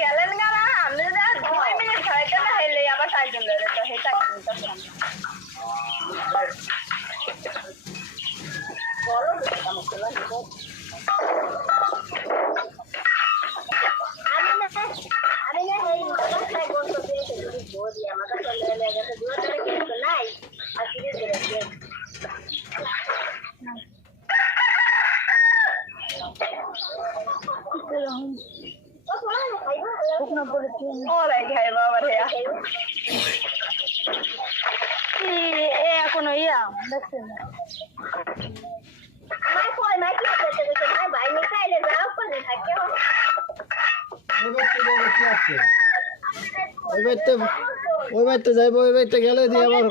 গেলেন না আমি 2 মিনিট খাইতে না হেলে আবার সাইকেল ধরে তো হেটা বড় সমস্যা আমি না এই মাথায় বন্ধ দিয়েছে যদি বড়ি আমাকে চলে গেছে দুটো কিছু নাই আর সিরিজ দিয়েছে এখনো ইয়া দেখছেন ভাই মিখাইলে যাও করে থাকে ওই বাড়িতে যাইবো ওই বাড়িতে গেলে দিয়ে আবার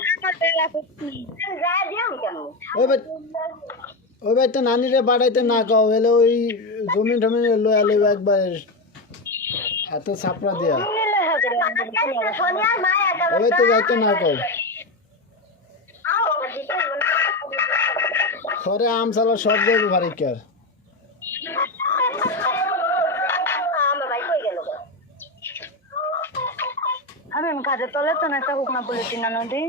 ওই বাড়িতে নানিরে বাড়াইতে না কাও এলে ওই জমিন টমিন লয়া লইব একবার এত ছাপড়া দেয়া ওই বাড়িতে যাইতে না কাও ঘরে আম চালা সব যাইবো বাড়িকার আমি কাজে তলে তো একটা হুকনা বলেছি না নদী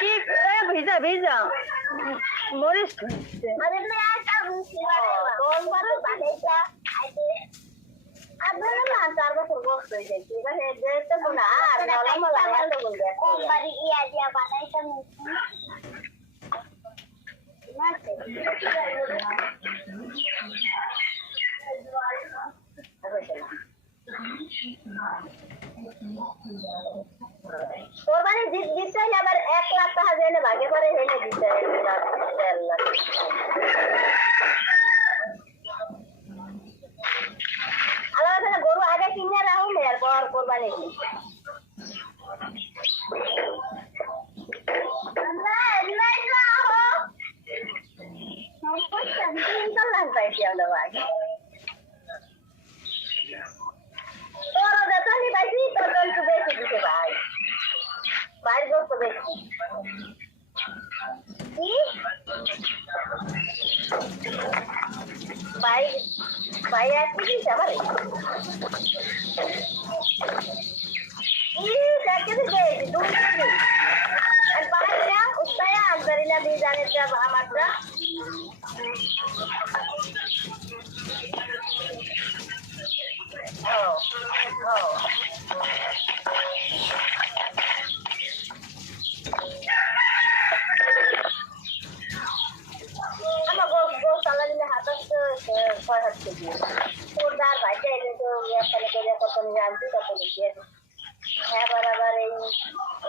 কি ভিজা ভিজা মরিস চার বছর বসতে কোম্পানি ইয়া দিয়া বানাইতাম কোরবানি জিততে আবার 1 লাখ টাকা দিলে ভাগে করে হেলে দিতে আলাদা গরু আগে কিনে রাখুন এরপর কোরবানি भाई ऐसे ही चला ये जाके भी गए दूर से और बाहर क्या उसका या अंदरिला भी जाने जब हमारा जोरदार भाई चाहिए तो ये पहले को जब अपन जानती तो अपन ये है बराबर है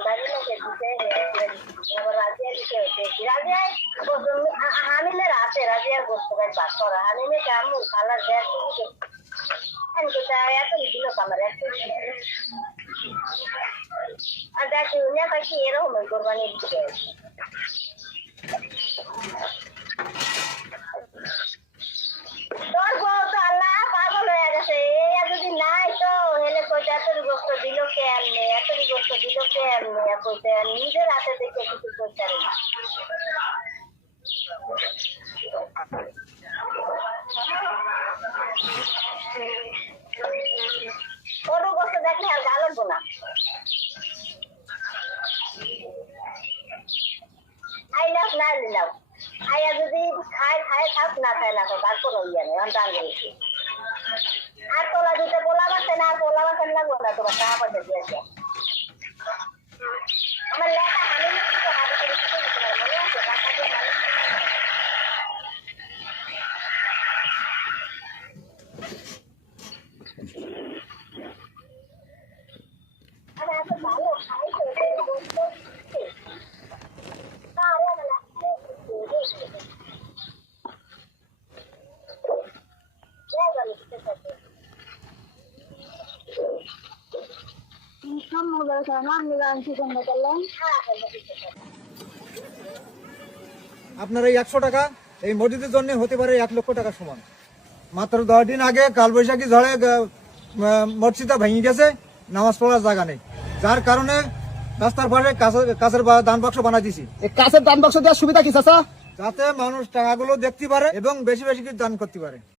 दादी ने के दिए है बराबर राजिया जी के होते राजिया वो हामी ने राते राजिया गोश्त का बात कर रहा हामी ने काम खाला दे के इनको चाहे तो दिलो कमरे अदा कि उन्हें कहीं ये रहो मैं कुर्बानी दी তোর বউ তো আল্লাহ পাগল হয়ে গেছে এই যদি নাই তো হেলে কইতে এতরি গোস্ত দিল কেমনে এতরি গোস্ত দিল কেমনে কইতে নিজের হাতে দেখে কিছু করতে পারে না ওর গোস্ত দেখলে আর গাল উঠবো না আই লাভ না লাভ আয়া যদি খায় থাক না খায় না তার কোনো ইয়ে নেই অন্তান গেছি আর তোলা দিতে পোলাবাসে না পোলাবাসেন লাগবো না তোমার টাকা পয়সা দিয়েছে আমার লেখা হানি মনে আছে আমি এত ভালো খাইছে আপনার এই 100 টাকা এই মসজিদের জন্য হতে পারে 1 লক্ষ টাকা সমান। মাত্র 10 দিন আগে কালবৈশাখী ঝড়ে মসজিদটা ভেঙে গেছে, নামাজ পড়ার জায়গা নেই, যার কারণে রাস্তার পাশে কাছের দান বাক্স বানাই দিছি, এই কাছের দান বাক্স দেওয়ার সুবিধা কি চাচা? যাতে মানুষ টাকাগুলো দেখতে পারে এবং বেশি বেশি করে দান করতে পারে।